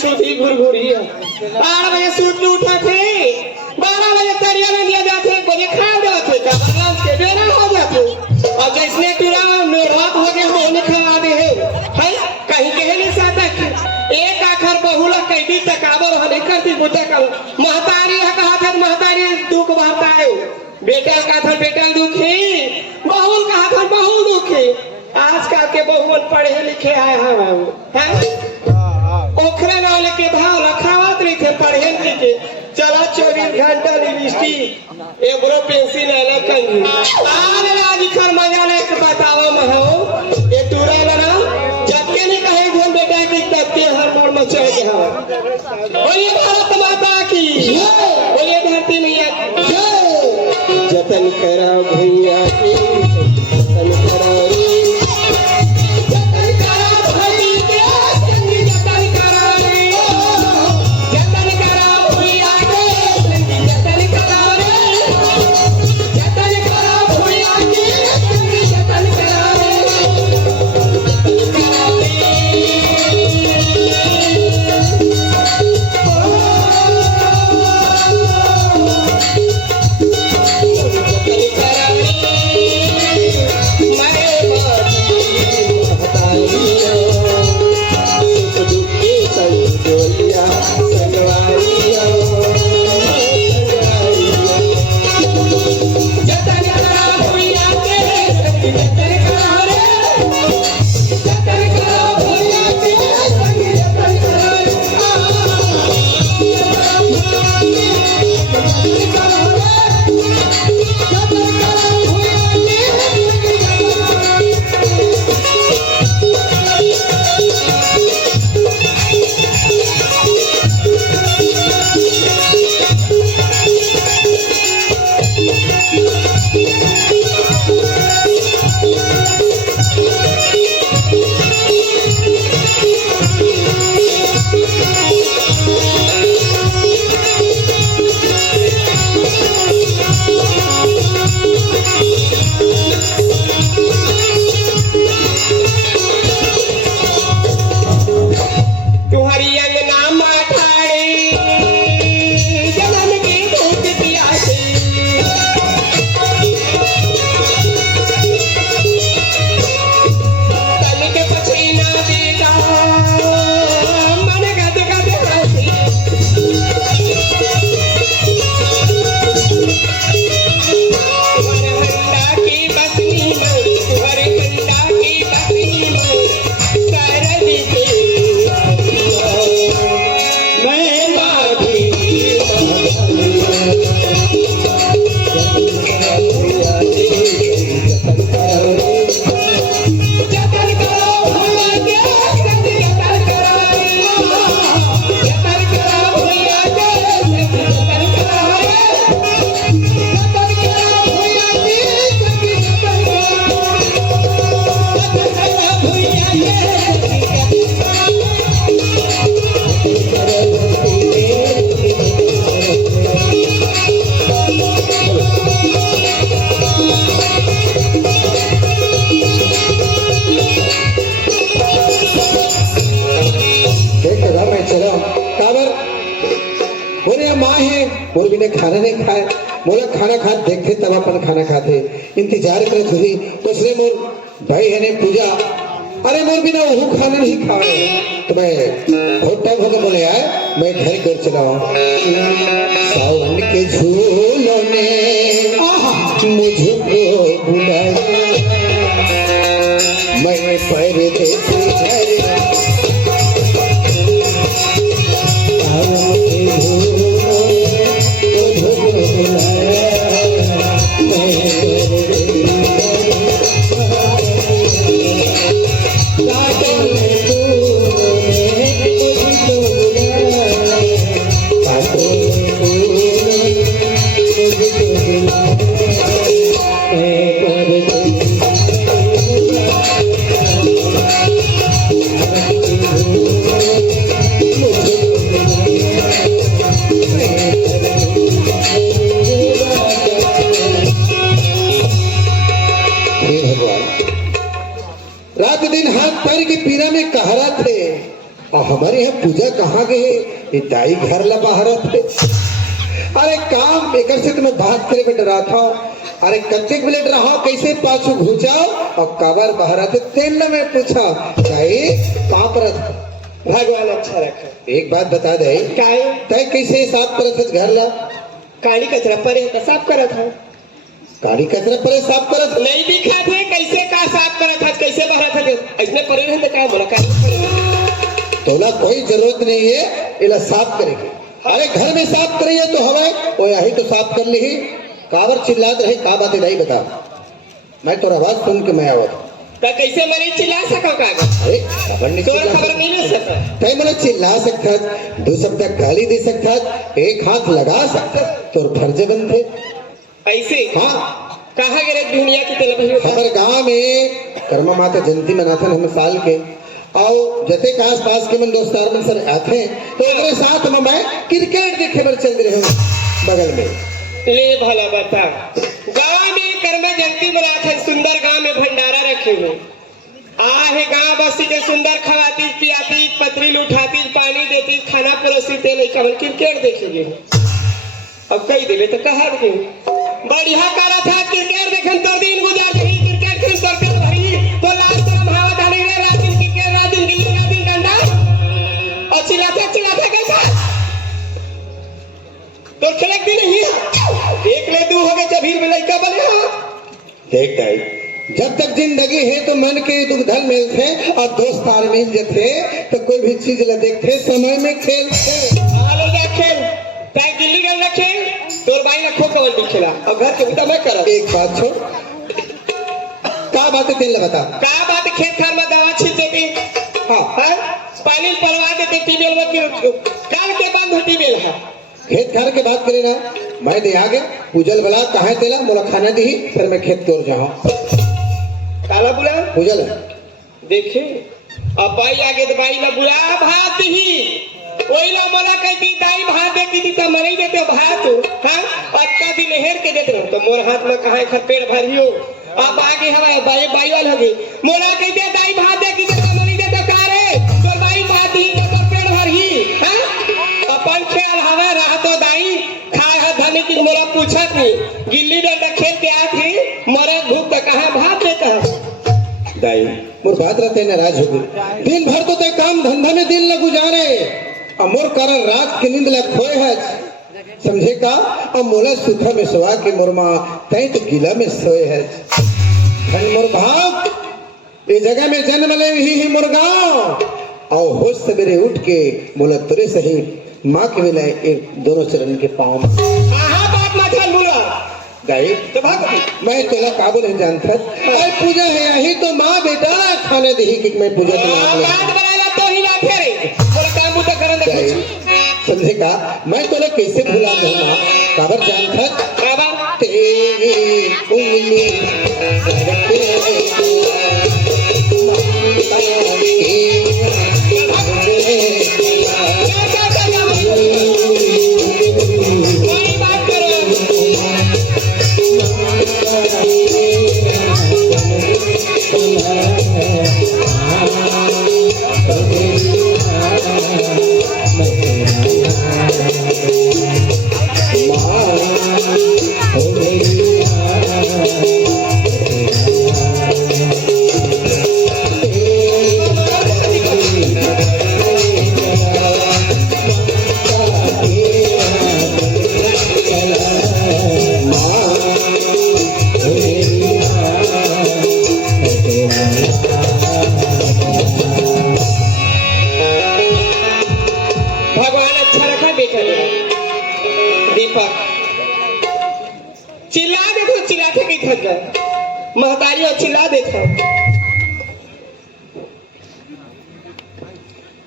छूती घुरघुरी 8 बजे सूत के उठा थे 12 बजे तरिया में दिया जाते 1 बजे खा जाते का मतलब के बेरा हो जाते और जैसने टूरा में रात हो गए होने खवा दे है कहीं कहने साथा एक आखर बहुला कैदी तकाबर हने करती बुता का महतारी कहा था महतारी दुख बहता है बेटा का था बेटा दुखी बहुल कहा था बहु दुखी आजकल के बहुल पढ़े लिखे आए हैं ओखरे वाले के भाव रखावत रही थे पढ़े लिखे चला 24 घंटा लिपस्टिक एब्रो पेंसिल अलग कहीं आज राजखर मजा ले बतावा महो ये टूरा बना जबके नहीं कहे धन बेटा की तत्ते हर मोड़ मचे के बोलिए भारत माता की बोलिए धरती मैया जतन करा भैया की जतन करा मोर बिना खाना नहीं खाए मोला खाना खा देखते तब अपन खाना खाते इंतजार करे थोड़ी दूसरे मोर भाई है ने पूजा अरे मोर बिना वो खाना नहीं खाए तो मैं बहुत टाइम हो गया बोले आए मैं घर कर चला सावन के झूलों ने मुझको बुला मैं परदेसी रात दिन हाथ पैर के पीरा में कहरा थे और हमारे यहाँ पूजा कहाँ गए? ये दाई घर ला बाहर थे। अरे काम बेकर से तुम्हें बात करे में डरा था। अरे कत्ते मिनट रहा कैसे पाछू घुचाओ और कबर बाहर आते तेल न मैं पूछा दाई कहाँ पर? भगवान अच्छा रखा। एक बात बता दे, काहे तय कैसे साफ करत घर ला? काली कचरा परे तो साफ करत था। काली कचरा परे साफ करत नहीं दिखा थे कैसे का साफ करत था, कैसे बाहर था ऐसने परे रहे तो क्या बोला काली तोला कोई जरूरत नहीं है इला साफ करेगी। अरे घर में साफ करिए तो हवे वो यही तो साफ कर ली। काबर चिल्लात रही का बात नहीं बता। मैं तोरा आवाज सुन के मैं आवत तो कैसे मरी चिल्ला सको कागज? अरे खबर नहीं तोर चिल्ला खबर नहीं मिल सका। तय मैंने चिल्ला सकता, दो शब्द गाली दे सकता, एक हाथ लगा सकता, तोर फर्ज बनते ऐसे हाँ। कहा गए दुनिया की तेल खबर गांव में कर्मा माता जयंती मनाथन हम साल के और जते के आस पास के मन दोस्तार मन सर आते हैं तो अगले साथ में मैं क्रिकेट देखे पर चल रहे हूँ बगल में। ले भला बता गाँव में कर्मा जयंती मनाथे सुंदर गांव में भंडारा रखे हुए आहे गांव बस्ती के सुंदर खवाती पियाती पतरी उठाती पानी देती खाना परोसी तेल कमल क्रिकेट देखेंगे। अब कई देवे तो कहा बढ़िया करा था क्रिकेट देखन तो दिन गुजार रही क्रिकेट खेल सरकार भरी तो लास्ट में भावा डाली रे रात दिन क्रिकेट रात दिन गिल्ली रात दिन डंडा और चिल्लाते कैसा तो खेलक भी नहीं एक ले दू हो गए जबीर में लड़का बने हो। देख दाई जब तक जिंदगी है तो मन के दुख धल मिलते और दोस्तार मिल जाते तो कोई भी चीज ला देखते समय में खेलते आलो जा खेल ताई गिल्ली डंडा खेल तोर भाई ने खो कबड्डी खेला और घर के बिता मैं करा। एक बात छोड़ का बात है तेल बता का बात खेत खार में दवा छींच देती हाँ पानी पलवा देते टीबेल में काल के बाद टीबेल है खेत खार के बात करे ना मैं दे आगे पूजल बला कहा तेला मोला खाना दी फिर मैं खेत तोड़ जाऊं काला बुला पूजल देखे अब बाई आगे तो बाई ना बुला भात ही वही ला मला कहती दाई भात देती थी तो मरे देते भात हाँ अच्छा दिन हेर के देते तो मोर हाथ में कहा खर पेट भरियो अब आगे हमारे बाई बाई वाल होगी मोला कहते दाई भात देती तो मरे देते का रे तो बाई भात ही तो पेट भरी हाँ अपन ख्याल हवा रहा तो दाई खाए है धनी की मोला पूछत नहीं गिल्ली डंडा खेल के आती मरे धूप तो कहा भात देता है दाई मोर बात रहते नाराज हो गई दिन भर तो ते काम धंधा में दिन न गुजारे और मोर कारण रात की नींद लग खोए है समझे का और मोला सुखा में सोआ के मोर माँ तय तो गीला में सोए है मोर भाग ये जगह में जन्म ले ही मोर गाँव और होश सवेरे उठ के मोला तुरे सही माँ के मिला एक दोनों चरण के पाँव में बात मत बोला दाई तो भाग मैं तोला काबू नहीं जानता अरे पूजा है यही तो माँ बेटा खाने दी कि मैं पूजा बात बनाया तो ही ना फेरे बोला काम तो करन दे समझे का मैं तोला कैसे भुला दूं माँ काबर जानता काबर तेरी उंगली कोई बात करो भगवान अच्छा रखा बेटा दीपक चिल्ला देखो चिल्लाते की थक गए महतारी और चिल्ला देखो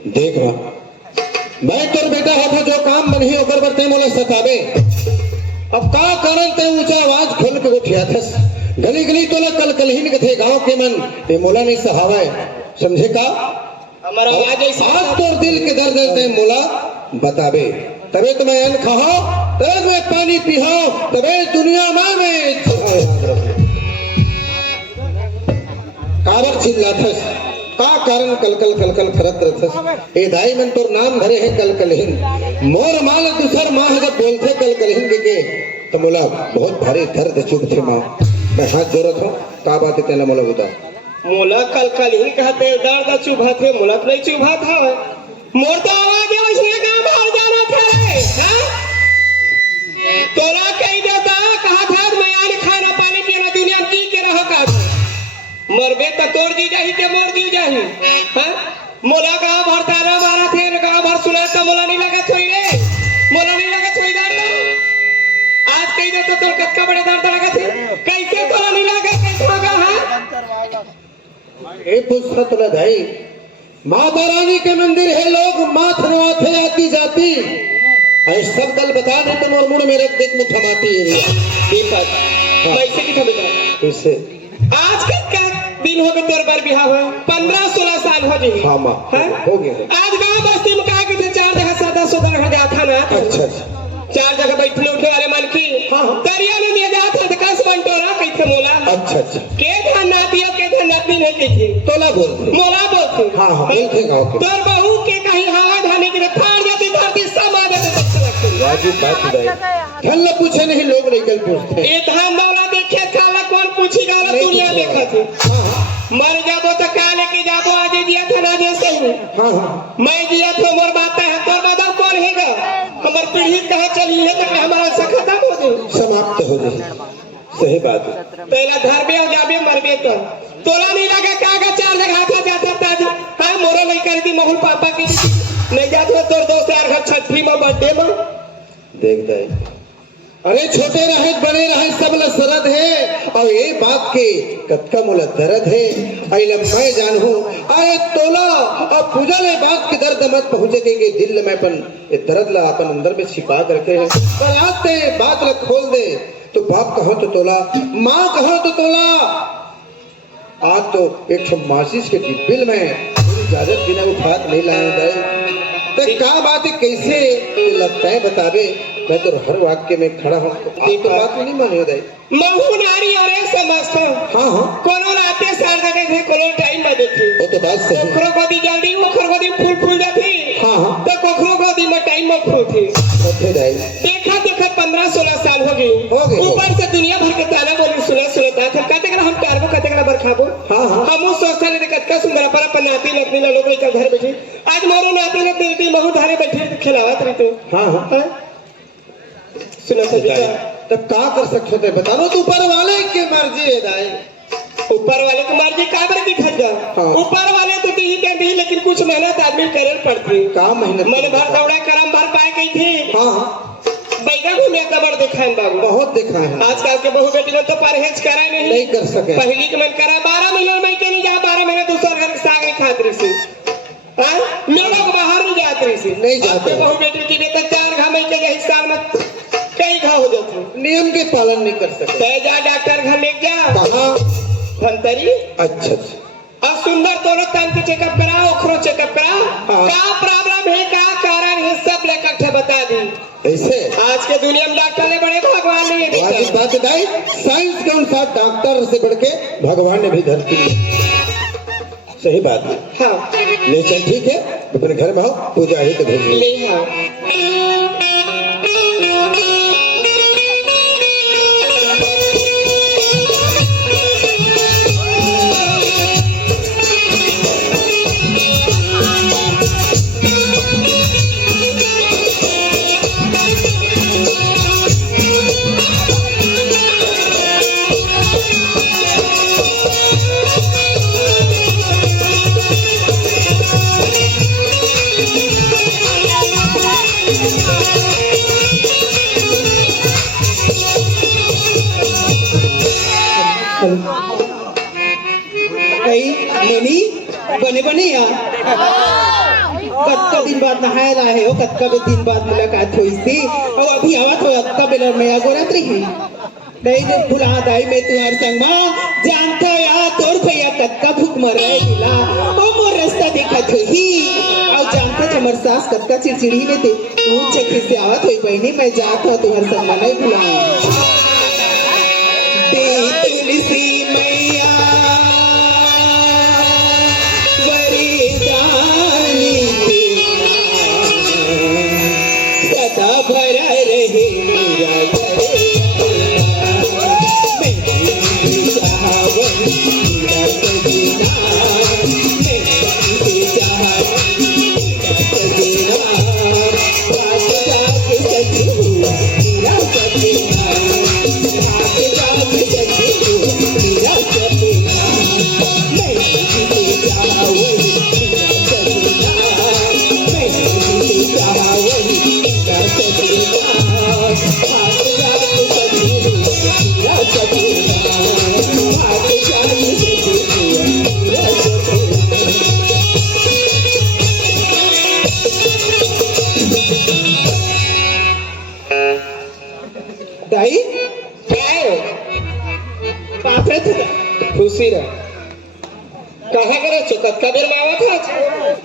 देख माँ मैं तोर बेटा होता जो काम बनी ओकर बरते मोला सतावे अब का कारण ते ऊंचा आवाज खोल के उठिया थस गली गली तोला कल कल ही निकथे गांव के मन ये मोला नहीं सहावे समझे का हमारा आवाज ऐसा आज तोर दिल के दर्द ते मोला बतावे तबे तो मैं अन्न खाओ तबे मैं पानी पिहाओ तबे दुनिया में काबर चिल्लाथस का कारण कलकल कलकल फरत रहत ए दाई मन तोर नाम धरे है कलकलहीन मोर माल दूसर माँ जब बोलथे कलकलहीन के तो मोला बहुत भारी दर्द चुभ थे माँ मैं हाथ जोड़त हूँ का बात है तेला मोला बता मोला कल ही कहते दर्द चुभा थे मोला तो नहीं चुभा था मोर तो आवाज वैसे गाँव बाहर जाना था रे हाँ? तोला कही देता कहा था मैं आज खाना पानी पीना दुनिया में की के रहो का मरबे तो तोड़ दी जाही के मोर दी जाही हाँ? मोला गाँव भर तारा मारा थे गाँव भर सुना तो मोला नहीं लगा थोड़ी रे मोला नहीं लगा थोड़ी दर्द आज कही देता तो कत्का बड़े दर्द लगा थे कैसे तोला नहीं लगा कैसे होगा हाँ? ए पुष्प तुला दाई माता रानी के मंदिर है लोग माथ नवाथे आती जाती ऐ सब दल बता दे तुम और मुड़ मेरे देख में थमाती है दीपक कैसे की था बेटा कैसे आज का दिन हो गए तोर बार बिहार हुआ 15-16 साल हो गए हाँ माँ हो गया आज गाँव बस्ती में कहा थे 4 जगह सादा सोदा रह गया था ना अच्छा 4 जगह बैठने उठने वाले मन की दरिया में दिया जाता था कस बंटोरा कैसे मोला अच्छा के धान नाती के धान नाती नहीं कहती तोला बोलते मोला बोलते हाँ बोलते गाँव के तोर बहू के कहीं हवा धाने की फाड़ जाती धरती समा जाती वाजिब बात दाई धन न पूछे नहीं लोग नहीं कल पूछते ये धान मौला देखे खाला कौन पूछी गाला दुनिया देखा थी मर जाबो तो काले की जाबो आज दिया था ना जैसे ही हाँ मैं दिया तो मोर बात है तोर बदल कौन हैगा हमार पीढ़ी कहाँ चली है तो हमारा सब खत्म हो गई समाप्त हो जाए सही बात है पहला धरबे और जाबे मरबे तो तोला नहीं लगा कागा 4 जगह था जाता ताज हां मोरो नहीं कर दी महल पापा की नहीं जात तोर दोस्त यार घर छठी में बर्थडे में देख दे अरे छोटे रहे बड़े रहे सब ला सरद है और ये बात के कतका मोला दर्द है अइला मैं जानू अरे तोला और पूजा ले बात के दर्द मत पहुंचे के दिल में अपन ये दर्द ला अपन अंदर में छिपा कर रखे है बात दे बात ला खोल दे तो बाप कहो तो तोला माँ कहो तो तोला आज तो एक माचिस के डिब्बिल में इजाजत बिना उठात नहीं लाए गए तो क्या बात है कैसे लगता है बतावे मैं तो हर वाक्य में खड़ा हूँ तो बात नहीं माने दाई महू नारी और एक समझता हाँ कोनो राते सार जगह थे कोनो टाइम में देखी वो तो बात सही कोखरो गोदी जल्दी ओखरो गोदी फूल जाती हाँ तो कोखरो गोदी में टाइम में फूल थी ओके दाई देखा 15-16 साल हो गई ऊपर से दुनिया भर के ताना बोली सुना था कहते हम टारबो कहते बरखाबो हम सोचता ले कतका सुंदर पर नाती नतनी लोग का घर बैठे आज मोरो नाती ने दिल महू धारे बैठे खिलावत रहते हाँ सुना तब क्या कर सकते थे बता दो तो ऊपर वाले की मर्जी है दाई ऊपर वाले की मर्जी काबर की खर्चा ऊपर वाले तो दी कहती लेकिन कुछ मेहनत आदमी करे पड़ती काम मेहनत मन भर दौड़ा करम भर पाए गई थी हाँ बैगा घूमे कबर देखा है बाबू बहुत देखा है आजकल के बहू बेटी में तो परहेज करा नहीं कर सके पहली के मन करा 12 महीने में के नहीं जा 12 महीने दूसरा घर साग नहीं खाती से मेरा को बाहर नहीं जाती से नहीं जाते बहू बेटी की बेटा 4 घा महीने के हिस्सा में कई घा हो जाते नियम के पालन नहीं कर सकते तो जा डॉक्टर घर ले जा कहाँ धनतरी अच्छा और सुंदर तोरो तन के चेकअप कराओ ओखरो चेकअप कराओ क्या प्रॉब्लम है क्या कारण है सब लेकर बता दी ऐसे आज के दुनिया में डॉक्टर ने बड़े भगवान नहीं है वाजिब बात है दाई साइंस के अनुसार डॉक्टर से बढ़ के भगवान ने भी धरती सही बात है हाँ ले चल ठीक है अपने घर में आओ पूजा है तो भेज ले हाँ नैनी बने बने यार कत्का दिन बाद नहाए ला है कत्का दिन बाद मुलाकात हुई थी और अभी आवत हो कत्का बेलर में गोरत रही नहीं ने भुला दाई मैं तुम्हारे संग मां जानता यार तोर भैया कत्का भूख मर रहे दिला ओ मोर रास्ता देखत ही और जानता हमर सास कत्का चिड़चिड़ी ने थे तू चक्की से आवत होई बहनी मैं जात हो तुम्हारे संग नहीं भुला तुलसी मैया खुशी रह कहा करे चुकत कबीर मावा था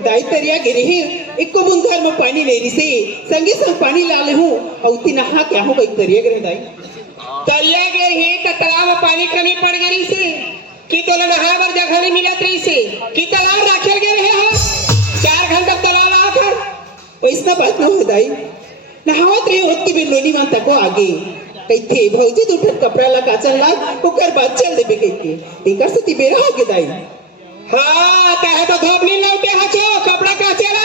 दाई तरिया गिरे ही इको बुंदर में पानी ले रही से संगे संग पानी ला ले हूँ और ती नहा क्या हो गई तरिया गिरे दाई तरिया गए ही तो तालाब में पानी कमी पड़ गई से कि तो नहा बर जगह नहीं मिलत रही से कि तालाब राखेल गए रहे हो 4 घंटा तालाब रहा था वैसना बात न हो दाई नहावत रहे होती भी लोनी मान तको आगे कई थे भौजी तो उठन कपड़ा ला काचन ला ओकर बाद चल देबे कई के एकर से ती बेरा हो के दाई हाँ तहे तो धोप नहीं लौटे हचो कपड़ा काचे ला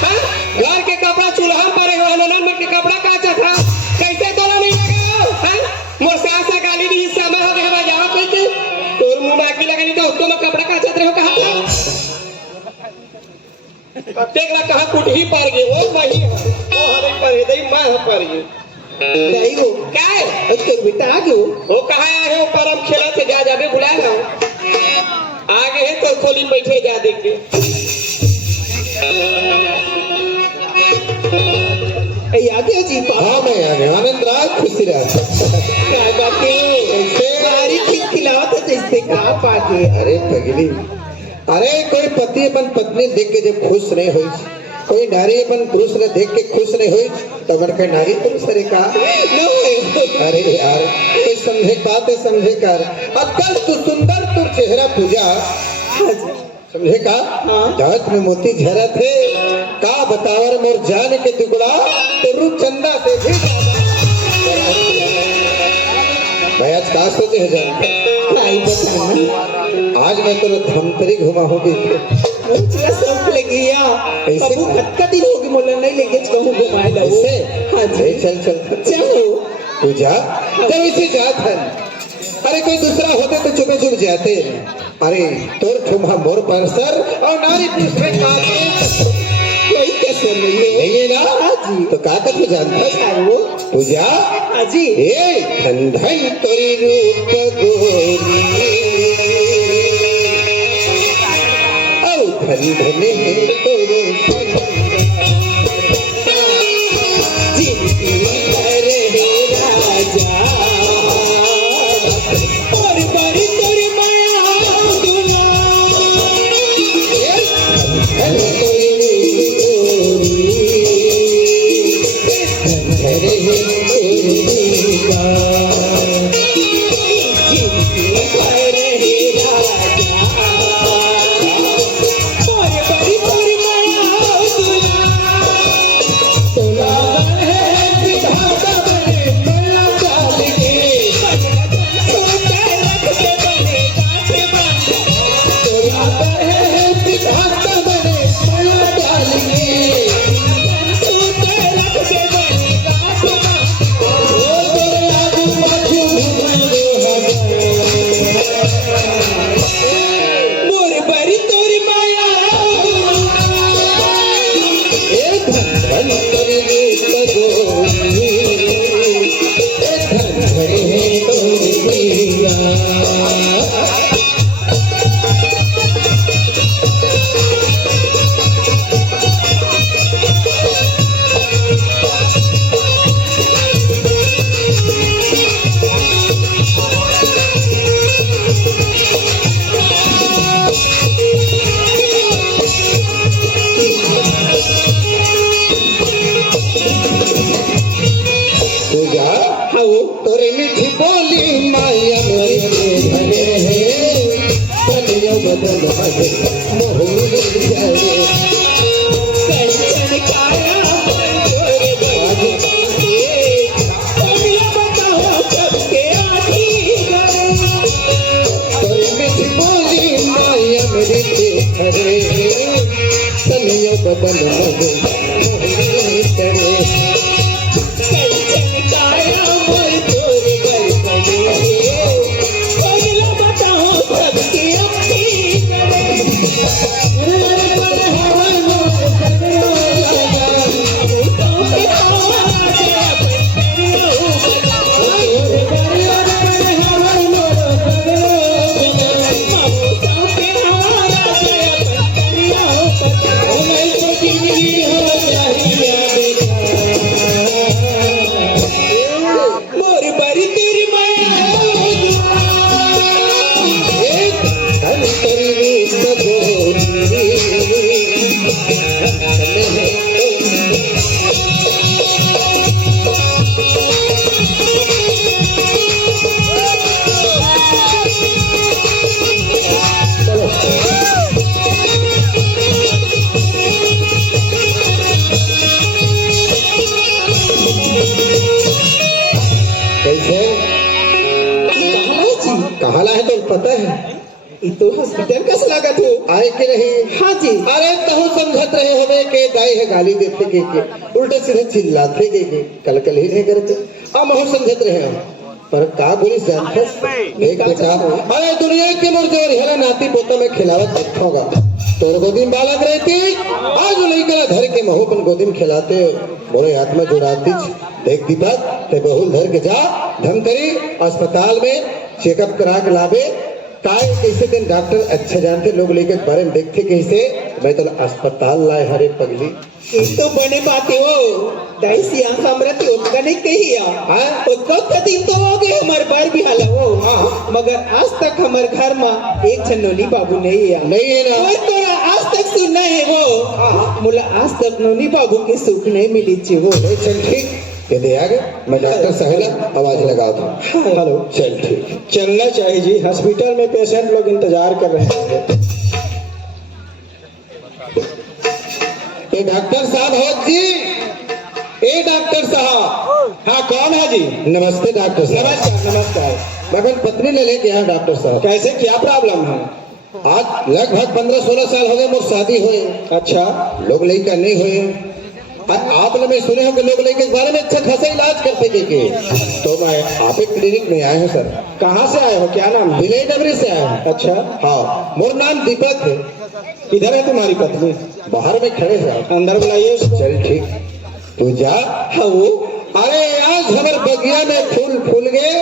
हाँ? घर के कपड़ा चूल्हा पर हो ननन में के कपड़ा काचा था कैसे तोला नहीं लगा हाँ? मोर सास से गाली दी हिस्सा में हो गए हवा जाओ कैसे तोर मुंह बाकी लगानी तो उसको मैं कपड़ा काचत रहो कहा था देख ला कहा कुटी पर गए वो वही वो हरे पर दई मां पर गए दाई हो क्या है तो बेटा आ गयो वो कहा आए हो परम खेला से जा जाबे बुलाए ना आगे है तो खोली बैठे जा देख के ए आ गया जी पा हाँ मैं आ गया आनंद राज खुशी रहा काय बाकी सारी खिलावत है जैसे का पाके अरे पगली अरे कोई पति अपन पत्नी देख के जब खुश नहीं हुई कोई नारी अपन पुरुष ने देख के खुश नहीं हुई तो मन के नारी तुम सरे का अरे यार कोई समझे बात है समझे कर अकल तू सुंदर तू चेहरा पूजा समझे का दांत में मोती झरा थे का बतावर मोर जान के टुकड़ा तो रूप चंदा से भी भाई आज का सोचे है जान काय बताना आज मैं तो धमतरी घुमा होगी मुझे सब लगी या ऐसे कबू कत्का दिन होगी मोला नहीं लेके कहूँ घुमाए ला ऐसे हाँ जी चल चल चलो पूजा जब इसे जात है अरे कोई दूसरा होते तो चुपे चुप जाते अरे तोर ठुमा मोर पर सर और नारी पुरुष में कोई कैसे नहीं नहीं है ना हाँ जी तो का तक जानता है वो पूजा हाँ जी ए धन धन तोरी रूप गोरी औ धन धने तोरे जिनकी करे राजा और बड़ी तोरी माया दुला धन तोरी रूप गोरी तोरे मीठी बोली माया मेरे भले है तनियो बदल बदल मोहनी जाए कंचन काया तोरे बाजू के तोरिया बताओ सबके आधी तोरे मीठी बोली माया मेरे भले तनियो बदल बदल मोहनी जाए Oh, ये तो हॉस्पिटल का लागत हो। आए के रही। हाँ जी। अरे तहु समझत रहे होवे के दाई है गाली देते के उल्टे सीधे चिल्लाते के कल कल ही नहीं करते। हम महु समझत रहे हो पर का बोली जानते देख बेटा, अरे दुनिया के मोर जोर हेरा नाती पोता में खिलावत देखोगा तोर गोदी में बालक रहती आज लेकर घर के महु अपन गोदी में खिलाते मोरे हाथ में जुड़ाती देख दीपक ते बहुल धर के जा धमतरी अस्पताल में चेकअप करा के लावे काय कैसे दिन डॉक्टर अच्छा जानते लोग लेके बारे में देखते कैसे मैं तो अस्पताल लाए हरे पगली। ये तो बने बात है वो दाई सिया सामरत उनका नहीं कही हाँ? तो दिन तो हो गए हमारे बार भी हाल वो हाँ मगर आज तक हमारे घर में एक छन्नोनी बाबू नहीं है। नहीं है ना कोई तोरा आज तक सुनना है वो मुला आज तक नोनी बाबू के सुख नहीं मिली थी वो। नहीं चल ठीक ये दे आगे मैं डॉक्टर साहिला आवाज लगा था। हेलो। चल ठीक चलना चाहिए जी, हॉस्पिटल में पेशेंट लोग इंतजार कर रहे हैं। ये डॉक्टर साहब हो जी। ए डॉक्टर साहब। हाँ कौन है जी? नमस्ते डॉक्टर साहब। नमस्कार नमस्कार। मैं अपनी पत्नी ले लेके आया डॉक्टर साहब। कैसे क्या प्रॉब्लम है? आज लगभग 15-16 साल हो गए मोर शादी हुए। अच्छा लोग लड़का नहीं हुए। आप लोग में सुने हो कि लोग लड़के के बारे में अच्छा खासा इलाज करते के तो मैं आपके क्लिनिक में आया हूँ सर। कहाँ से आए हो, क्या नाम है? विनय डबरी से आया हूँ। अच्छा हाँ मोर नाम दीपक है। किधर है तुम्हारी पत्नी? बाहर में खड़े हैं आप। अंदर बुलाइए उसको। चल ठीक तू जा। हाँ वो अरे आज हमारे बगिया में फूल फूल गए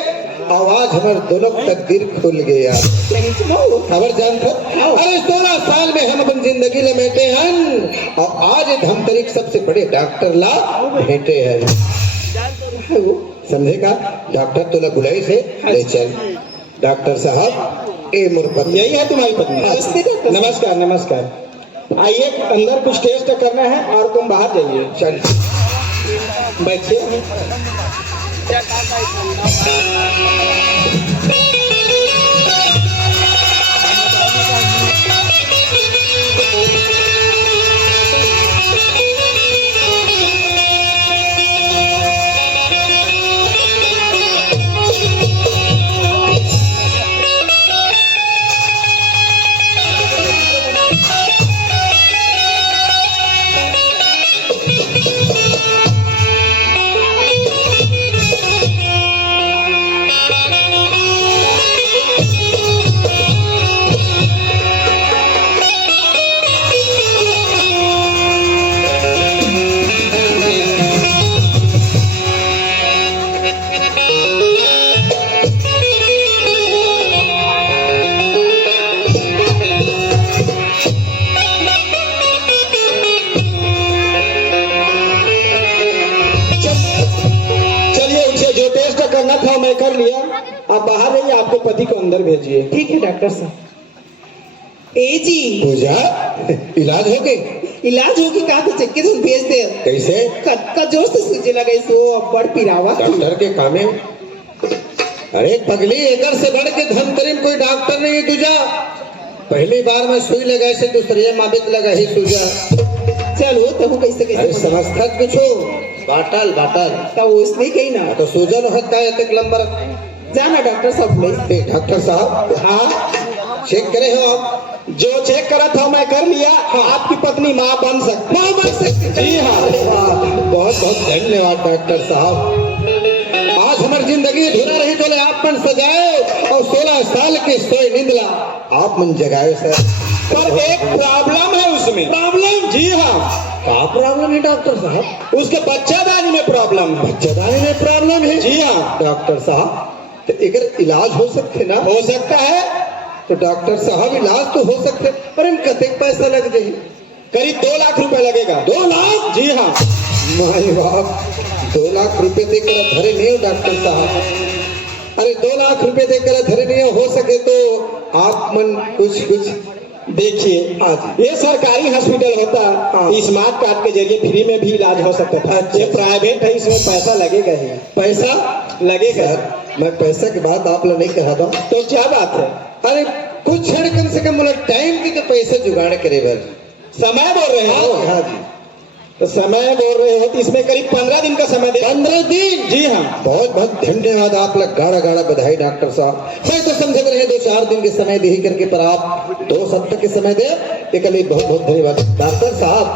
आवाज हमारे दोनों तकदीर खुल गया खबर जानते। अरे 16 साल में हम अपन जिंदगी लमेटे हैं और आज धमतरी सबसे बड़े डॉक्टर ला भेटे हैं समझेगा। डॉक्टर तुला बुलाई से ले चल। डॉक्टर साहब ए मोर पत्नी यही है तुम्हारी पत्नी? नमस्कार नमस्कार। आइए अंदर कुछ टेस्ट करना है और तुम बाहर जाइए। चल बैठिए। करना था मैं कर लिया। आप बाहर रहिए, आपके पति को अंदर भेजिए। ठीक है डॉक्टर साहब। ए जी पूजा इलाज हो गई? इलाज होगी कहा तो चक्के से भेज दे। कैसे? का जोर से सूझे लगे सो बड़ पिरावा डॉक्टर के कामे। अरे पगली एकर से बढ़ के धमतरी में कोई डॉक्टर नहीं है तुझा। पहली बार में सुई लगाए से दूसरे माबित लगा ही तुझा। चलो तो कैसे अरे कैसे समझता कुछ बाटल बाटल तो उसने कही ना तो सूजन होता है तक लंबर। जाना डॉक्टर साहब ले। डॉक्टर साहब हाँ चेक करे हो आप? जो चेक करा था मैं कर लिया। हाँ आपकी पत्नी माँ बन सकती। माँ बन सकती? जी हाँ। बहुत बहुत धन्यवाद डॉक्टर साहब। आज हमारी जिंदगी अधूरा रही तो आप मन सजाए और 16 साल के सोए निंदला आप मन जगाए सर। पर एक प्रॉब्लम है उसमें। प्रॉब्लम? जी हाँ। क्या प्रॉब्लम है डॉक्टर साहब? उसके बच्चादानी में प्रॉब्लम है। बच्चेदानी में प्रॉब्लम है? जी हाँ। डॉक्टर साहब तो एकर इलाज हो सकते ना? हो सकता है। तो डॉक्टर साहब इलाज तो हो सकते पर इन कते पैसा लग जाए? करीब 2 लाख रुपए लगेगा। 2 लाख? जी हाँ। माय बाप 2 लाख रुपए देकर धरे नहीं हो डॉक्टर साहब। अरे 2 लाख रुपए देकर धरे नहीं हो सके तो आप मन कुछ देखिए हाँ ये सरकारी हॉस्पिटल होता हाँ। स्मार्ट कार्ड के जरिए फ्री में भी इलाज हो सकता था। अच्छा। ये प्राइवेट है, इसमें पैसा लगेगा ही। पैसा लगेगा। सर मैं पैसा की बात आप लोग नहीं कहा था। तो क्या बात है? अरे कुछ क्षण कम से कम मतलब टाइम की तो पैसे जुगाड़ करे भर। समय बोल रहे हाँ हो? हाँ जी तो समय बोल रहे हो तो इसमें करीब 15 दिन का समय दे। 15 दिन? जी हाँ। बहुत बहुत धन्यवाद, आप लोग गाड़ा गाड़ा बधाई डॉक्टर साहब। मैं तो समझ रहे 2-4 दिन के समय दे ही करके, पर आप 2 सप्ताह के समय दे, एक लिए बहुत बहुत धन्यवाद डॉक्टर साहब।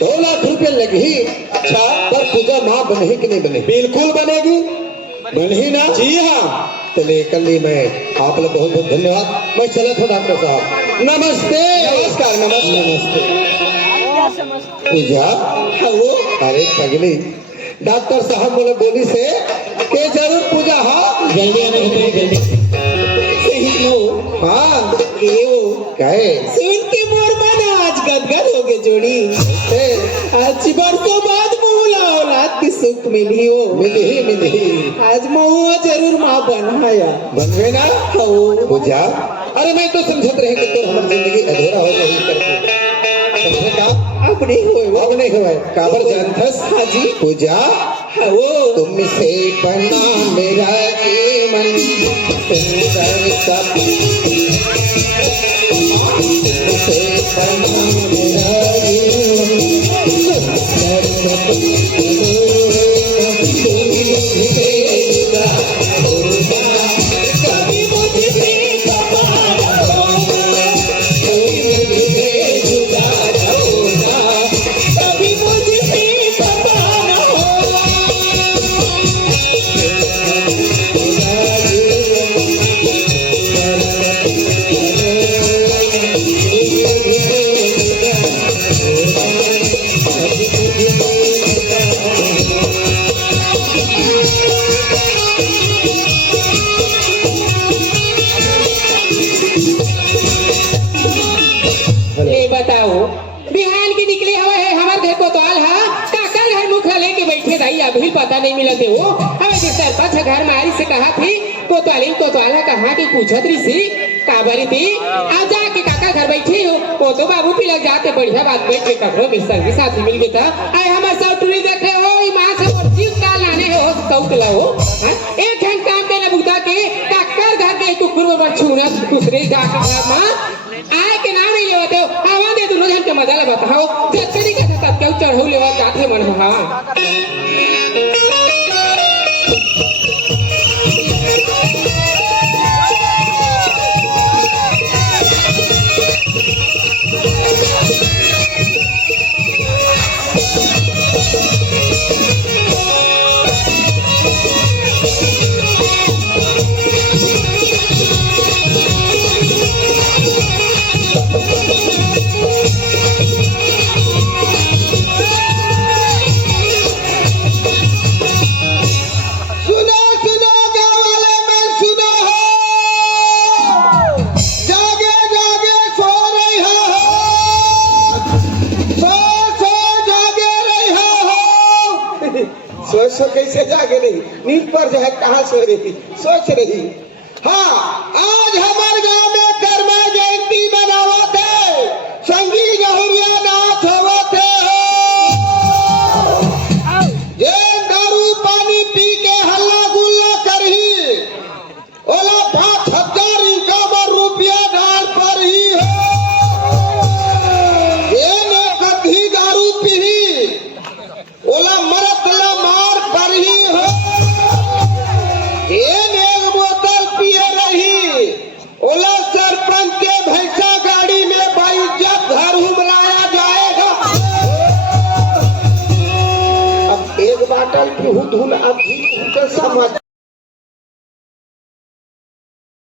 2 लाख रुपए लगी ही। अच्छा, पर पूजा माँ बने कि नहीं बने? बिल्कुल बनेगी। बनी ना? जी हाँ। चलिए कल ही मैं आप लोग बहुत बहुत धन्यवाद। मैं चला था डॉक्टर साहब, नमस्ते। नमस्कार नमस्कार। पूजा, वो अरे पगली, डॉक्टर साहब बोली से के जरूर पूजा। हाँ जल्दी आने को जल्दी सही लो। हाँ ये वो कहे सुन के मोर मन आज गदगद हो गए जोड़ी। आज बरसों बाद बहुला औलाद की सुख मिली हो। मिली आज महुआ जरूर माँ बनाया बनवे ना हो। पूजा। अरे मैं तो समझत रहे कि तो हमारी जिंदगी अधूरा हो गई करके, समझे का? अपने हुए वो अब नहीं हुआ काबर जानथस? हाँ जी। पूजा, वो तुमसे बना मेरा ये मन, सुंदर सा तुमसे बना मेरा ये मन, सुंदर सा कभी मुझसे कमाना होगा, कभी मुझसे कमाना होगा। ले बताओ, बिहान की निकली हवा है हमारे घर कोतवाल है, काका घर मुखा लेके बैठे रही, अभी पता नहीं मिला थे वो। हमें जो सरपंच घर मारी से कहा थी कोतवाल कहा कि पूछत रही सी काबरी थी, आ जाके काका घर बैठी हो, वो तो बाबू भी लग जाते, बढ़िया बात बैठ के कर रहे हो, संगी साथी मिल गए था। आए हमारे सब टूरी देखे हो, माँ से और जीव काल लाने हो, सौत लाओ। एक घंटा काम के न बुता के काकर घर के कुकुर में बछूना दूसरे जाके घर माँ आए के नाम ही लेवत हो, हवा दे दोनों जन के मजा ले बताओ, जब तरीके से तब क्यों चढ़ऊ लेवत जाते मन हाँ। सुनो सुनो गाँव वाले, मैं सुनो हो, जागे जागे सो रही हो, सो जागे रही हो। सो कैसे जागे रही? नींद पर जो है कहाँ सो रही? सोच रही। हाँ, आज हमारे गांव में कर्मा जयंती मनावत है, संगी गहुरिया नाथ होवत है हो। जे दारू पानी पी के हल्ला गुल्ला करही, ओला 5,000 इनका रुपया डाल पर ही हो। ये ने कभी दारू पी, ओला मरत ला मार पर ही हो। ये ने एक बोतल पिए रही, ओला सरपंच के भैंसा गाड़ी में बाइज्जत घर उमराया जाएगा। अब एक बाटल की धुन अब